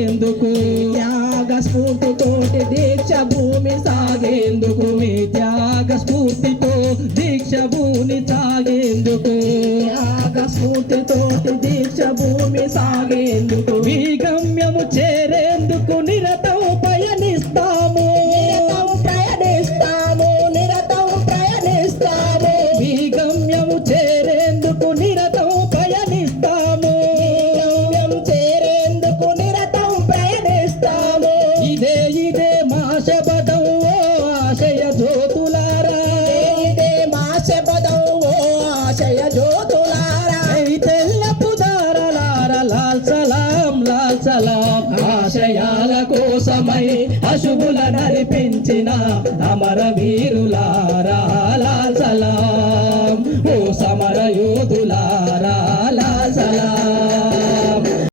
సాగేందుకు త్యాగ స్ఫూర్తితోటి దీక్ష భూమి సాగేందుకు మీ త్యాగ స్ఫూర్తితో దీక్ష భూమి సాగేందుకు త్యాగ స్ఫూర్తితోటి దీక్ష భూమి సాగేందుకు మీ గమ్యము చేరేందుకు నిరతం పయనిస్తాము నిరతం ప్రయాణిస్తాము మీ గమ్యము చేరేందుకు నిరతం పయనిస్తాము నిరతం ప్రయాణిస్తాము ఇదే మా శపథం ఓ ఆశయ జ్యోతులారా ఇదే మా శపథం ఓ ఆశయ